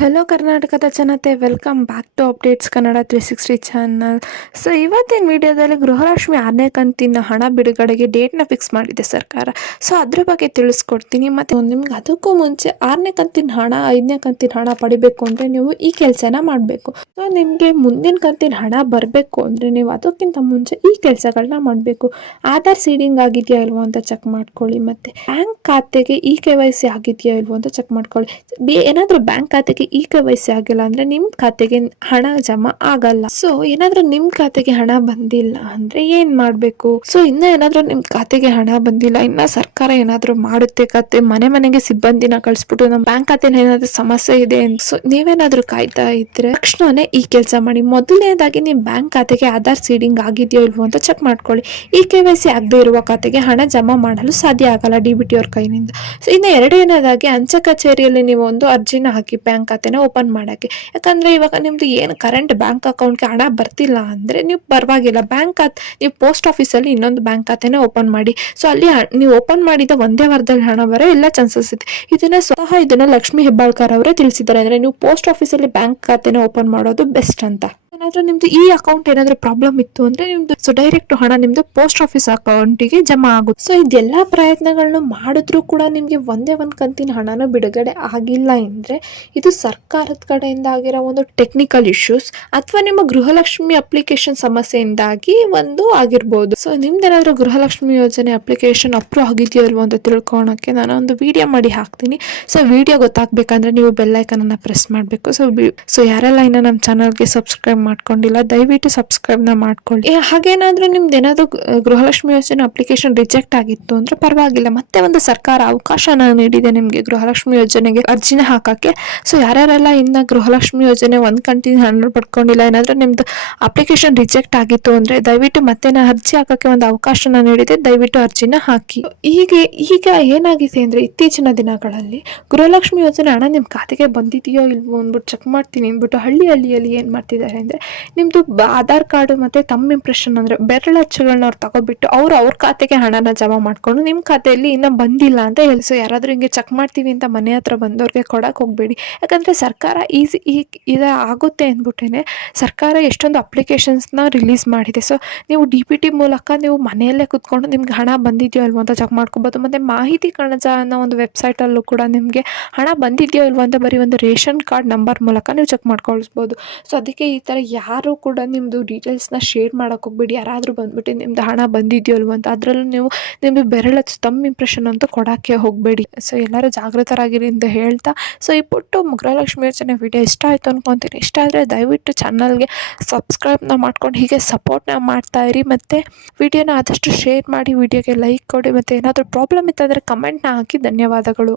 Hello ಕರ್ನಾಟಕದ ಜನತೆ. Welcome back to updates Kannada three sixty channel so ಇವತ್ತಿನ ವಿಡಿಯೋದಲ್ಲಿ ಗೃಹಲಕ್ಷ್ಮಿ ಆರನೇ ಕಂತಿನ ಹಣ ಬಿಡುಗಡೆಗೆ ಡೇಟ್ನ ಫಿಕ್ಸ್ ಮಾಡಿದೆ ಸರ್ಕಾರ. ಸೊ ಅದ್ರ ಬಗ್ಗೆ ತಿಳಿಸ್ಕೊಡ್ತೀನಿ. ಮತ್ತು ನಿಮ್ಗೆ ಅದಕ್ಕೂ ಮುಂಚೆ ಆರನೇ ಕಂತಿನ ಹಣ, ಐದನೇ ಕಂತಿನ ಹಣ ಪಡಿಬೇಕು ಅಂದರೆ ನೀವು ಈ ಕೆಲಸನ ಮಾಡಬೇಕು. ಸೊ ನಿಮಗೆ ಮುಂದಿನ ಕಂತಿನ ಹಣ ಬರಬೇಕು ಅಂದರೆ ನೀವು ಅದಕ್ಕಿಂತ ಮುಂಚೆ ಈ ಕೆಲಸಗಳನ್ನ ಮಾಡಬೇಕು. ಆಧಾರ್ ಸೀಡಿಂಗ್ ಆಗಿದೆಯಾ ಇಲ್ವೋ ಅಂತ ಚೆಕ್ ಮಾಡ್ಕೊಳ್ಳಿ ಮತ್ತು. ಬ್ಯಾಂಕ್ ಖಾತೆಗೆ ಇ ಕೆ ವೈ ಸಿ ಆಗಿದೆಯಾ ಇಲ್ವೋ ಅಂತ ಚೆಕ್ ಮಾಡ್ಕೊಳ್ಳಿ. ಏನಾದರೂ ಬ್ಯಾಂಕ್ ಖಾತೆಗೆ ಇ ಕೆ ವೈ ಸಿ ಆಗಿಲ್ಲ ಅಂದ್ರೆ ನಿಮ್ಮ ಖಾತೆಗೆ ಹಣ ಜಮಾ ಆಗಲ್ಲ. ಸೊ ಏನಾದರೂ ನಿಮ್ಮ ಖಾತೆಗೆ ಹಣ ಬಂದಿಲ್ಲ ಅಂದ್ರೆ ಏನು ಮಾಡಬೇಕು? ಸೊ ಇನ್ನ ಏನಾದರೂ ನಿಮ್ಮ ಖಾತೆಗೆ ಹಣ ಬಂದಿಲ್ಲ, ಇನ್ನ ಸರ್ಕಾರ ಏನಾದರೂ ಮಾಡುತ್ತೆ, ಖಾತೆ ಮನೆ ಮನೆಗೆ ಸಿಬ್ಬಂದಿನ ಕಳಿಸ್ಬಿಟ್ಟು ನಮ್ಮ ಬ್ಯಾಂಕ್ ಖಾತೆನ ಏನಾದರೂ ಸಮಸ್ಯೆ ಇದೆ ಸೊ ನೀವೇನಾದರೂ ಕಾಯ್ತಾ ಇದ್ರೆ ತಕ್ಷಣನೇ ಈ ಕೆಲಸ ಮಾಡಿ. ಮೊದಲನೇದಾಗಿ ನಿಮ್ಮ ಬ್ಯಾಂಕ್ ಖಾತೆಗೆ ಆಧಾರ್ ಸೀಡಿಂಗ್ ಆಗಿದೆಯೋ ಇಲ್ವೋ ಅಂತ ಚೆಕ್ ಮಾಡ್ಕೊಳ್ಳಿ. ಈ ಕೆ ವೈ ಸಿ ಆಗದೆ ಇರುವ ಖಾತೆಗೆ ಹಣ ಜಮಾ ಮಾಡಲು ಸಾಧ್ಯ ಆಗಲ್ಲ ಡಿ ಬಿ ಟಿ ಅವ್ರ ಕೈನಿಂದ ಸೊ ಇನ್ನು ಎರಡನೇದಾಗಿ ಅಂಚೆ ಕಚೇರಿಯಲ್ಲಿ ನೀವು ಒಂದು ಅರ್ಜಿನ ಹಾಕಿ ಬ್ಯಾಂಕ್ ಖಾತೆನ ಓಪನ್ ಮಾಡೋಕ್ಕೆ. ಯಾಕಂದರೆ ಇವಾಗ ನಿಮ್ಮದು ಏನು ಕರೆಂಟ್ ಬ್ಯಾಂಕ್ ಅಕೌಂಟ್ಗೆ ಹಣ ಬರ್ತಿಲ್ಲ ಅಂದರೆ ನೀವು ಪರವಾಗಿಲ್ಲ ಬ್ಯಾಂಕ್ ಖಾತೆ, ನೀವು ಪೋಸ್ಟ್ ಆಫೀಸಲ್ಲಿ ಇನ್ನೊಂದು ಬ್ಯಾಂಕ್ ಖಾತೆನೇ ಓಪನ್ ಮಾಡಿ. ಸೊ ಅಲ್ಲಿ ನೀವು ಓಪನ್ ಮಾಡಿದ ಒಂದೇ ವಾರದಲ್ಲಿ ಹಣ ಬರೋ ಎಲ್ಲ ಚಾನ್ಸಸ್ ಇದೆ. ಇದನ್ನ ಸ್ವತಃ ಇದನ್ನ ಲಕ್ಷ್ಮಿ ಹೆಬ್ಬಾಳ್ಕರ್ ಅವರೇ ತಿಳಿಸಿದ್ದಾರೆ. ಅಂದರೆ ನೀವು ಪೋಸ್ಟ್ ಆಫೀಸಲ್ಲಿ ಬ್ಯಾಂಕ್ ಖಾತೆನ ಓಪನ್ ಮಾಡೋದು ಬೆಸ್ಟ್ ಅಂತ. ಏನಾದ್ರೂ ನಿಮ್ದು ಈ ಅಕೌಂಟ್ ಏನಾದ್ರು ಪ್ರಾಬ್ಲಮ್ ಇತ್ತು ಅಂದ್ರೆ ನಿಮ್ದು ಸೊ ಡೈರೆಕ್ಟ್ ಹಣ ನಿಮ್ದು ಪೋಸ್ಟ್ ಆಫೀಸ್ ಅಕೌಂಟಿಗೆ ಜಮಾ ಆಗುತ್ತೆ ಸೊ ಇದೆಲ್ಲ ಪ್ರಯತ್ನಗಳನ್ನು ಮಾಡಿದ್ರು ಕೂಡ ನಿಮಗೆ ಒಂದೇ ಒಂದು ಕಂತಿನ ಹಣನ ಬಿಡುಗಡೆ ಆಗಿಲ್ಲ ಅಂದ್ರೆ ಇದು ಸರ್ಕಾರದ ಕಡೆಯಿಂದ ಆಗಿರೋ ಒಂದು ಟೆಕ್ನಿಕಲ್ ಇಶ್ಯೂಸ್ ಅಥವಾ ನಿಮ್ಮ ಗೃಹಲಕ್ಷ್ಮಿ ಅಪ್ಲಿಕೇಶನ್ ಸಮಸ್ಯೆಯಿಂದಾಗಿ ಒಂದು ಆಗಿರ್ಬೋದು. ಸೊ ನಿಮ್ದೇನಾದ್ರೂ ಗೃಹಲಕ್ಷ್ಮಿ ಯೋಜನೆ ಅಪ್ಲಿಕೇಶನ್ ಅಪ್ರೂವ್ ಆಗಿದೆಯೋ ಇಲ್ವೋ ಅಂತ ತಿಳ್ಕೊಳಕ್ಕೆ ನಾನು ಒಂದು ವಿಡಿಯೋ ಮಾಡಿ ಹಾಕ್ತೀನಿ. ಸೊ ವಿಡಿಯೋ ಗೊತ್ತಾಗಬೇಕಂದ್ರೆ ನೀವು ಬೆಲ್ಲೈಕನನ್ನು ಪ್ರೆಸ್ ಮಾಡಬೇಕು. ಸೊ ಸೊ ಯಾರೆಲ್ಲ ಇನ್ನ ನಮ್ಮ ಚಾನಲ್ಗೆ ಸಬ್ಸ್ಕ್ರೈಬ್ ಮಾಡ್ಕೊಂಡಿಲ್ಲ, ದಯವಿಟ್ಟು ಸಬ್ಸ್ಕ್ರೈಬ್ನ ಮಾಡ್ಕೊಳ್ಳಿ. ಹಾಗೇನಾದರೂ ನಿಮ್ದು ಏನಾದರೂ ಗೃಹಲಕ್ಷ್ಮಿ ಯೋಜನೆ ಅಪ್ಲಿಕೇಶನ್ ರಿಜೆಕ್ಟ್ ಆಗಿತ್ತು ಅಂದ್ರೆ ಪರವಾಗಿಲ್ಲ. ಮತ್ತೆ ಒಂದು ಸರ್ಕಾರ ಅವಕಾಶನ ನೀಡಿದೆ ನಿಮಗೆ ಗೃಹಲಕ್ಷ್ಮಿ ಯೋಜನೆಗೆ ಅರ್ಜಿನ ಹಾಕಕ್ಕೆ. ಸೊ ಯಾರ್ಯಾರೆಲ್ಲ ಇನ್ನ ಗೃಹಲಕ್ಷ್ಮಿ ಯೋಜನೆ ಒಂದು ಕಂಟಿನ್ಯೂ ಹಣ ಪಡ್ಕೊಂಡಿಲ್ಲ, ಏನಾದರೂ ನಿಮ್ದು ಅಪ್ಲಿಕೇಶನ್ ರಿಜೆಕ್ಟ್ ಆಗಿತ್ತು ಅಂದ್ರೆ ದಯವಿಟ್ಟು ಮತ್ತೆ ಅರ್ಜಿ ಹಾಕಕ್ಕೆ ಒಂದು ಅವಕಾಶನ ನೀಡಿದೆ, ದಯವಿಟ್ಟು ಅರ್ಜಿನ ಹಾಕಿ. ಹೀಗೆ, ಈಗ ಏನಾಗಿದೆ ಅಂದ್ರೆ ಇತ್ತೀಚಿನ ದಿನಗಳಲ್ಲಿ ಗೃಹಲಕ್ಷ್ಮಿ ಯೋಜನೆ ಹಣ ನಿಮ್ಮ ಖಾತೆಗೆ ಬಂದಿದೆಯೋ ಇಲ್ವೋ ಅಂದ್ಬಿಟ್ಟು ಚೆಕ್ ಮಾಡ್ತೀನಿ ಅಂದ್ಬಿಟ್ಟು ಹಳ್ಳಿ ಹಳ್ಳಿಯಲ್ಲಿ ಏನು ಮಾಡ್ತಿದ್ದಾರೆ ಅಂದರೆ ನಿಮ್ಮದು ಆಧಾರ್ ಕಾರ್ಡ್ ಮತ್ತು ತಮ್ಮ ಇಂಪ್ರೆಷನ್ ಅಂದರೆ ಬೆರಳಚ್ಚುಗಳನ್ನ ಅವ್ರು ತಗೊಬಿಟ್ಟು ಅವ್ರು ಅವ್ರ ಖಾತೆಗೆ ಹಣನ ಜಮಾ ಮಾಡಿಕೊಂಡು ನಿಮ್ಮ ಖಾತೆಯಲ್ಲಿ ಇನ್ನೂ ಬಂದಿಲ್ಲ ಅಂತ ಹೇಳಿ. ಸೊ ಯಾರಾದರೂ ಹಿಂಗೆ ಚೆಕ್ ಮಾಡ್ತೀವಿ ಅಂತ ಮನೆ ಹತ್ರ ಬಂದವ್ರಿಗೆ ಕೊಡಕ್ಕೆ ಹೋಗಬೇಡಿ. ಯಾಕಂದರೆ ಸರ್ಕಾರ ಈಸಿ ಈ ಇದು ಆಗುತ್ತೆ ಅಂದ್ಬಿಟ್ಟೇ ಸರ್ಕಾರ ಎಷ್ಟೊಂದು ಅಪ್ಲಿಕೇಶನ್ಸ್ನ ರಿಲೀಸ್ ಮಾಡಿದೆ. ಸೊ ನೀವು ಡಿ ಪಿ ಟಿ ಮೂಲಕ ನೀವು ಮನೆಯಲ್ಲೇ ಕೂತ್ಕೊಂಡು ನಿಮ್ಗೆ ಹಣ ಬಂದಿದೆಯೋ ಅಲ್ವೋ ಅಂತ ಚೆಕ್ ಮಾಡ್ಕೋಬೋದು. ಮತ್ತು ಮಾಹಿತಿ ಕಣಜ ಅನ್ನೋ ಒಂದು ವೆಬ್ಸೈಟಲ್ಲೂ ಕೂಡ ನಿಮಗೆ ಹಣ ಬಂದಿದೆಯೋ ಇಲ್ವೋ ಅಂತ ಬರೀ ಒಂದು ರೇಷನ್ ಕಾರ್ಡ್ ನಂಬರ್ ಮೂಲಕ ನೀವು ಚೆಕ್ ಮಾಡ್ಕೊಳ್ಸ್ಬೋದು ಸೊ ಅದಕ್ಕೆ ಈ ಥರ ಯಾರು ಕೂಡ ನಿಮ್ಮದು ಡೀಟೇಲ್ಸ್ನ ಶೇರ್ ಮಾಡೋಕೆ ಹೋಗ್ಬೇಡಿ. ಯಾರಾದರೂ ಬಂದ್ಬಿಟ್ಟು ನಿಮ್ಮದು ಹಣ ಬಂದಿದೆಯೋ ಅಂತ, ಅದರಲ್ಲೂ ನೀವು ನಿಮ್ಮದು ಬೆರಳ ತಮ್ಮ ಇಂಪ್ರೆಷನ್ ಅಂತೂ ಕೊಡೋಕ್ಕೆ ಹೋಗಬೇಡಿ. ಸೊ ಎಲ್ಲರೂ ಜಾಗೃತರಾಗಿರಿ ಅಂತ ಹೇಳ್ತಾ ಸೊ ಈ ಪುಟ್ಟು ಮುಗ್ರಲಕ್ಷ್ಮಿ ಯೋಚನೆ ವಿಡಿಯೋ ಇಷ್ಟ ಆಯಿತು ಅಂದ್ಕೊತೀನಿ ಇಷ್ಟ ಆದರೆ ದಯವಿಟ್ಟು ಚಾನಲ್ಗೆ ಸಬ್ಸ್ಕ್ರೈಬ್ನ ಮಾಡ್ಕೊಂಡು ಹೀಗೆ ಸಪೋರ್ಟ್ನ ಮಾಡ್ತಾ ಇರಿ. ಮತ್ತು ವಿಡಿಯೋನ ಆದಷ್ಟು ಶೇರ್ ಮಾಡಿ ವಿಡಿಯೋಗೆ ಲೈಕ್ ಕೊಡಿ. ಮತ್ತು ಏನಾದರೂ ಪ್ರಾಬ್ಲಮ್ ಇತ್ತಂದರೆ ಕಮೆಂಟ್ನ ಹಾಕಿ. ಧನ್ಯವಾದಗಳು.